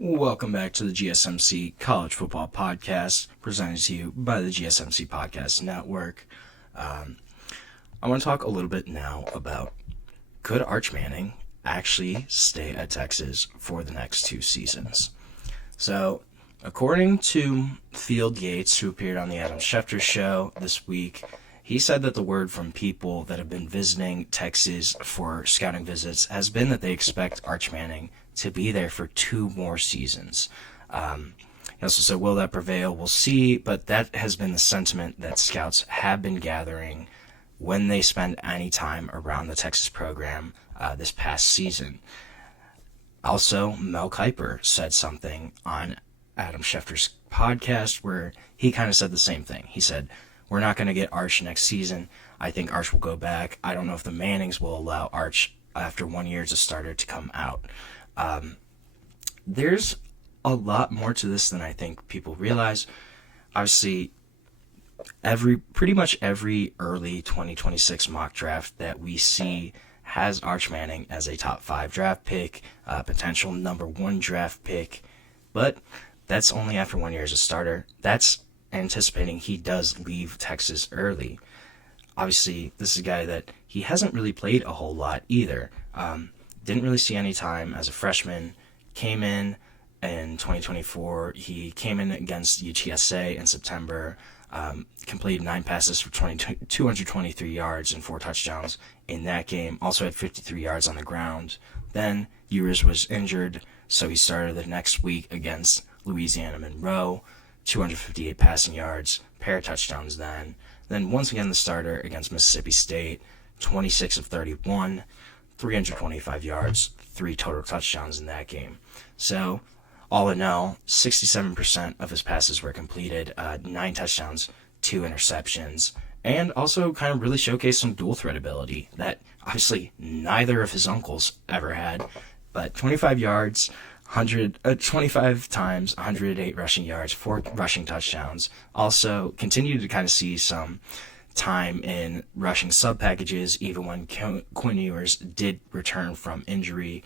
Welcome back to the GSMC College Football Podcast, presented to you by the GSMC Podcast Network. I want to talk a little bit now about, could Arch Manning actually stay at Texas for the next 2 seasons? So, according to Field Yates, who appeared on the Adam Schefter show this week, he said that the word from people that have been visiting Texas for scouting visits has been that they expect Arch Manning to be there for 2 more seasons. He also said, will that prevail? We'll see, but that has been the sentiment that scouts have been gathering when they spend any time around the Texas program this past season. Also, Mel Kiper said something on Adam Schefter's podcast where he kind of said the same thing. He said, we're not going to get Arch next season. I think Arch will go back. I don't know if the Mannings will allow Arch after 1 year as a starter to come out. There's a lot more to this than I think people realize. Obviously, pretty much every early 2026 mock draft that we see has Arch Manning as a top 5 draft pick, potential number 1 draft pick, but that's only after 1 year as a starter. That's anticipating he does leave Texas early. Obviously, this is a guy that he hasn't really played a whole lot either. Didn't really see any time as a freshman. Came in 2024. He came in against UTSA in September. Completed 9 passes for 223 yards and 4 touchdowns in that game. Also had 53 yards on the ground. Then Ewers was injured, so he started the next week against Louisiana Monroe. 258 passing yards, pair of touchdowns then. Then once again the starter against Mississippi State, 26 of 31, 325 yards, 3 total touchdowns in that game. So, all in all, 67% of his passes were completed, 9 touchdowns, 2 interceptions, and also kind of really showcased some dual threat ability that obviously neither of his uncles ever had. But 25 yards, 25 times, 108 rushing yards, 4 rushing touchdowns. Also continued to kind of see some time in rushing sub packages, even when Quinn Ewers did return from injury.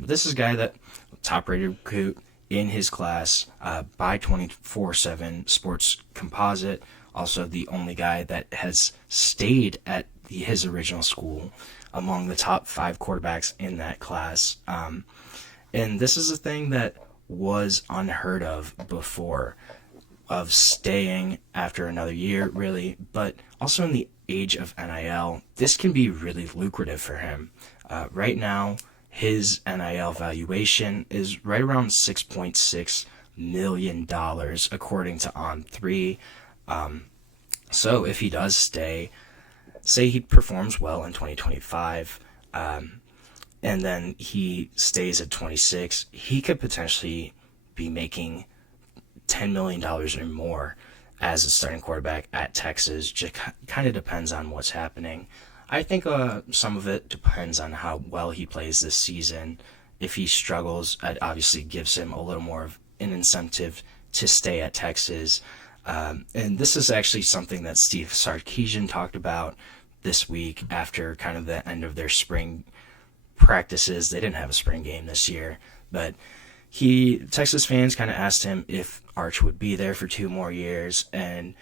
This is a guy that top-rated recruit in his class by 24/7 Sports Composite. Also, the only guy that has stayed at his original school among the top 5 quarterbacks in that class. And this is a thing that was unheard of before, of staying after another year, really. But also in the age of NIL, this can be really lucrative for him. Right now, his NIL valuation is right around $6.6 million, according to On3. So if he does stay, say he performs well in 2025, and then he stays at 26, he could potentially be making $10 million or more as a starting quarterback at Texas. Just kind of depends on what's happening. I think some of it depends on how well he plays this season. If he struggles, it obviously gives him a little more of an incentive to stay at Texas. And this is actually something that Steve Sarkisian talked about this week after kind of the end of their spring practices. They didn't have a spring game this year, but Texas fans kind of asked him if Arch would be there for 2 more years, and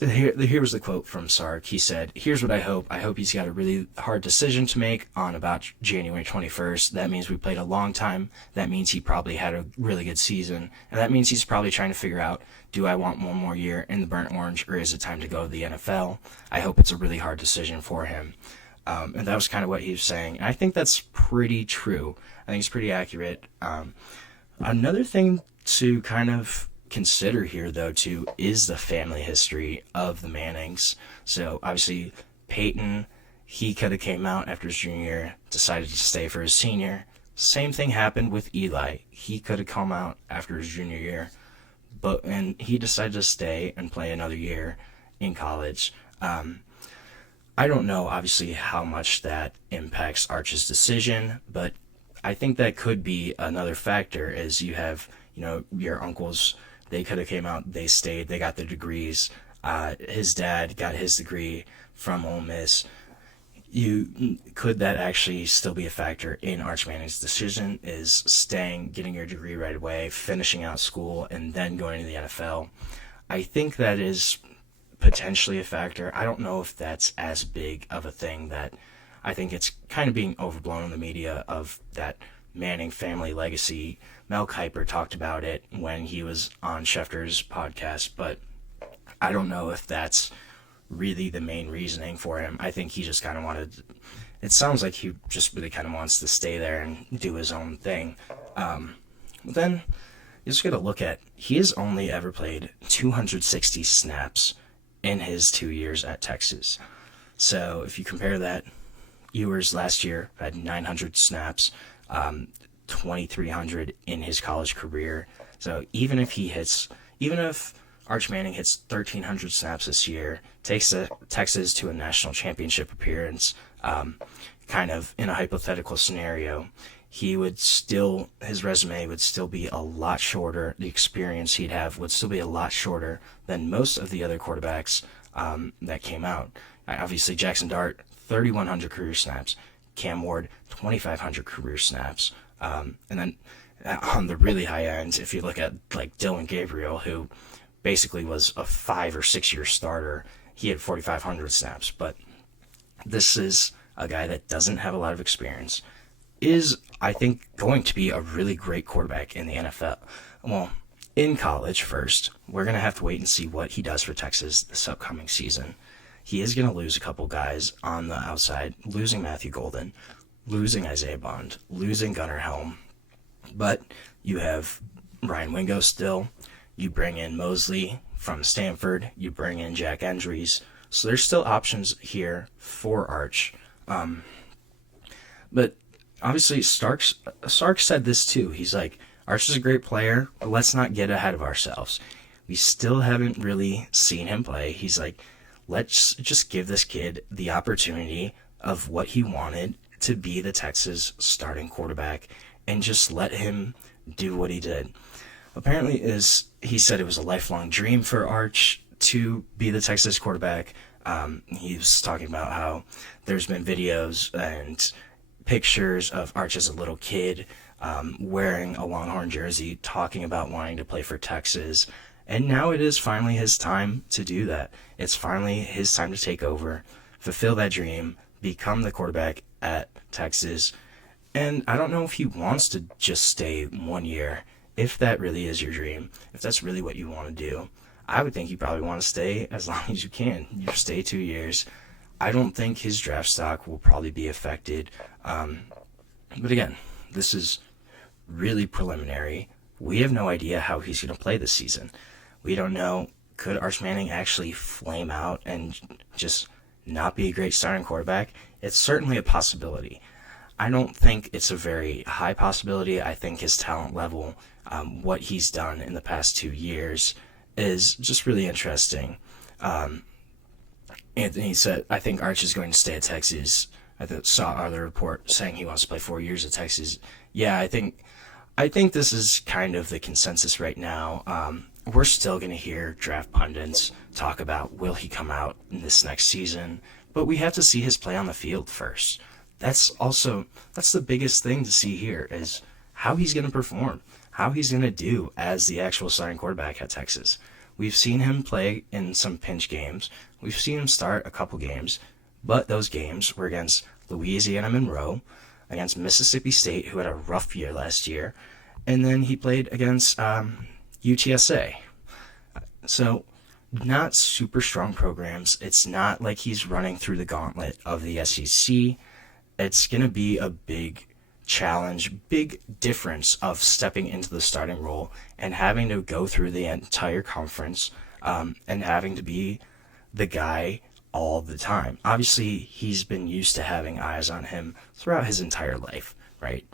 here was the quote from Sark. He said, "Here's what I hope. I hope he's got a really hard decision to make on about January 21st. That means we played a long time. That means he probably had a really good season. And that means he's probably trying to figure out, do I want 1 more year in the burnt orange, or is it time to go to the NFL? I hope it's a really hard decision for him." And that was kind of what he was saying. And I think that's pretty true. I think it's pretty accurate. Another thing to kind of consider here, though, too, is the family history of the Mannings. So obviously Peyton, he could have came out after his junior year, decided to stay for his senior. Same thing happened with Eli. He could have come out after his junior year, and he decided to stay and play another year in college. I don't know, obviously, how much that impacts Arch's decision, but I think that could be another factor, as you have, your uncles. They could have came out, they stayed, they got their degrees. His dad got his degree from Ole Miss. could that actually still be a factor in Arch Manning's decision, is getting your degree right away, finishing out school, and then going to the NFL? I think that is potentially a factor. I don't know if that's as big of a thing. That I think it's kind of being overblown in the media of that Manning family legacy. Mel Kiper talked about it when he was on Schefter's podcast, but I don't know if that's really the main reasoning for him. I think he just kind of it sounds like he just really kind of wants to stay there and do his own thing. Then you just got to look at, he has only ever played 260 snaps in his 2 years at Texas. So if you compare that, Ewers last year had 900 snaps, 2,300 in his college career. So even if Arch Manning hits 1,300 snaps this year, takes Texas to a national championship appearance, kind of in a hypothetical scenario, his resume would still be a lot shorter. The experience he'd have would still be a lot shorter than most of the other quarterbacks that came out. Obviously, Jackson Dart, 3,100 career snaps. Cam Ward, 2,500 career snaps. And then on the really high end, if you look at like Dylan Gabriel, who basically was a 5 or 6 year starter, he had 4,500 snaps. But this is a guy that doesn't have a lot of experience, is, I think, going to be a really great quarterback in the NFL. Well, in college first. We're going to have to wait and see what he does for Texas this upcoming season. He is going to lose a couple guys on the outside, losing Matthew Golden, losing Isaiah Bond, losing Gunnar Helm. But you have Ryan Wingo still. You bring in Mosley from Stanford. You bring in Jack Endries. So there's still options here for Arch. But obviously Sark said this too. He's like, Arch is a great player, but let's not get ahead of ourselves. We still haven't really seen him play. He's like, let's just give this kid the opportunity of what he wanted to be, the Texas starting quarterback, and just let him do what he did. Apparently, he said it was a lifelong dream for Arch to be the Texas quarterback. He was talking about how there's been videos and pictures of Arch as a little kid wearing a Longhorn jersey, talking about wanting to play for Texas. And now it is finally his time to do that. It's finally his time to take over, fulfill that dream, become the quarterback at Texas. And I don't know if he wants to just stay 1 year. If that really is your dream, if that's really what you want to do, I would think you probably want to stay as long as you can. You stay 2 years. I don't think his draft stock will probably be affected. But again, this is really preliminary. We have no idea how he's going to play this season. We don't know. Could Arch Manning actually flame out and just not be a great starting quarterback? It's certainly a possibility. I don't think it's a very high possibility. I think his talent level, what he's done in the past 2 years, is just really interesting. Anthony said, I think Arch is going to stay at Texas. I saw other report saying he wants to play 4 years at Texas. Yeah, I think this is kind of the consensus right now. We're still going to hear draft pundits talk about, will he come out in this next season? But we have to see his play on the field first. That's the biggest thing to see here, is how he's going to perform, how he's going to do as the actual starting quarterback at Texas. We've seen him play in some pinch games. We've seen him start a couple games, but those games were against Louisiana Monroe, against Mississippi State, who had a rough year last year, and then he played against UTSA. So not super strong programs. It's not like he's running through the gauntlet of the SEC. It's going to be a big challenge, big difference of stepping into the starting role and having to go through the entire conference and having to be the guy all the time. Obviously, he's been used to having eyes on him throughout his entire life, right?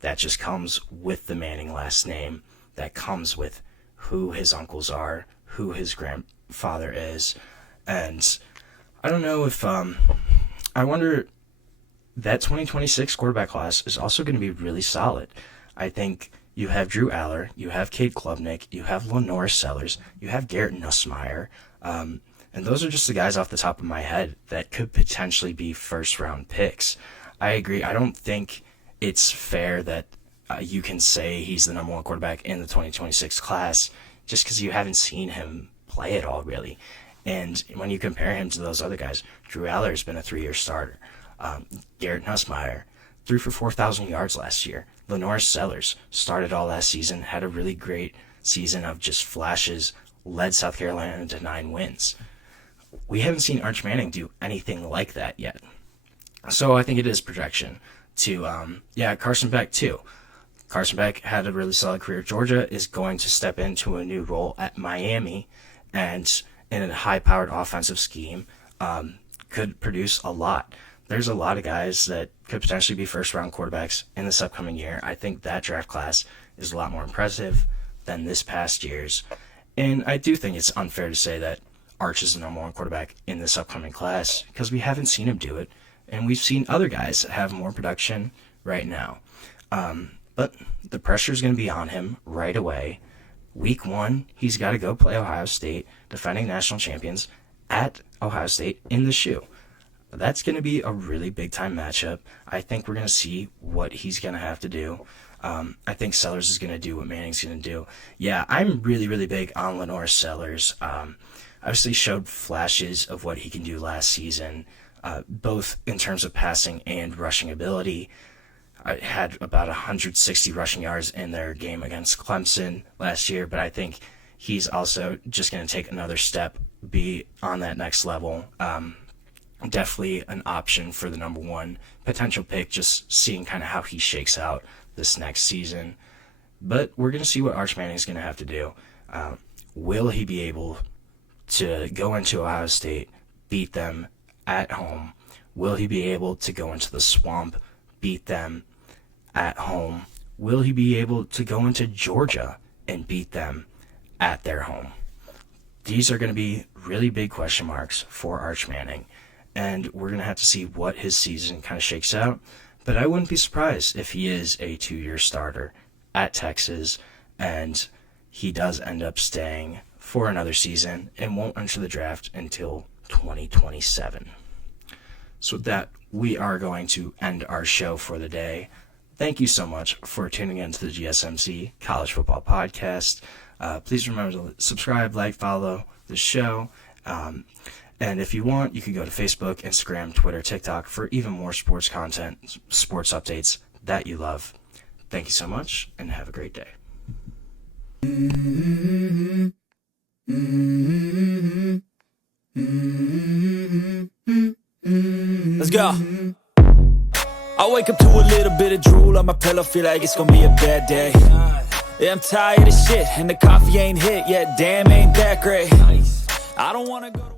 That just comes with the Manning last name. That comes with who his uncles are, who his grandfather is. And I don't know if, I wonder, that 2026 quarterback class is also going to be really solid. I think you have Drew Aller, you have Cade Klubnik, you have Lenore Sellers, you have Garrett Nussmeier, and And those are just the guys off the top of my head that could potentially be first-round picks. I agree. I don't think it's fair that you can say he's the number one quarterback in the 2026 class just because you haven't seen him play at all, really. And when you compare him to those other guys, Drew Aller has been a 3-year starter. Garrett Nussmeier threw for 4,000 yards last year. Lenore Sellers started all last season, had a really great season of just flashes, led South Carolina to 9 wins. We haven't seen Arch Manning do anything like that yet. So I think it is projection to, Carson Beck too. Carson Beck had a really solid career. Georgia is going to step into a new role at Miami, and in a high-powered offensive scheme, could produce a lot. There's a lot of guys that could potentially be first-round quarterbacks in this upcoming year. I think that draft class is a lot more impressive than this past year's. And I do think it's unfair to say that Arch is the number one quarterback in this upcoming class because we haven't seen him do it, and we've seen other guys have more production right now. But the pressure is going to be on him right away. Week 1, he's got to go play Ohio State, defending national champions, at Ohio State in the shoe. That's going to be a really big-time matchup. I think we're going to see what he's going to have to do. I think Sellers is going to do what Manning's going to do. Yeah, I'm really, really big on Lenore Sellers. Obviously showed flashes of what he can do last season, both in terms of passing and rushing ability. I had about 160 rushing yards in their game against Clemson last year, but I think he's also just going to take another step, be on that next level. Definitely an option for the number one potential pick, just seeing kind of how he shakes out this next season. But we're going to see what Arch Manning is going to have to do. Will he be able to go into Ohio State, beat them at home? Will he be able to go into the swamp, beat them at home? Will he be able to go into Georgia and beat them at their home? These are going to be really big question marks for Arch Manning, and we're going to have to see what his season kind of shakes out. But I wouldn't be surprised if he is a 2-year starter at Texas and he does end up staying for another season and won't enter the draft until 2027. So with that, we are going to end our show for the day. Thank you so much for tuning in to the GSMC College Football Podcast. Please remember to subscribe, like, follow the show. And if you want, you can go to Facebook, Instagram, Twitter, TikTok for even more sports content, sports updates that you love. Thank you so much, and have a great day. Let's go. I wake up to a little bit of drool on my pillow, feel like it's gonna be a bad day. Yeah, I'm tired of shit, and the coffee ain't hit yet, damn, ain't that great. I don't wanna go to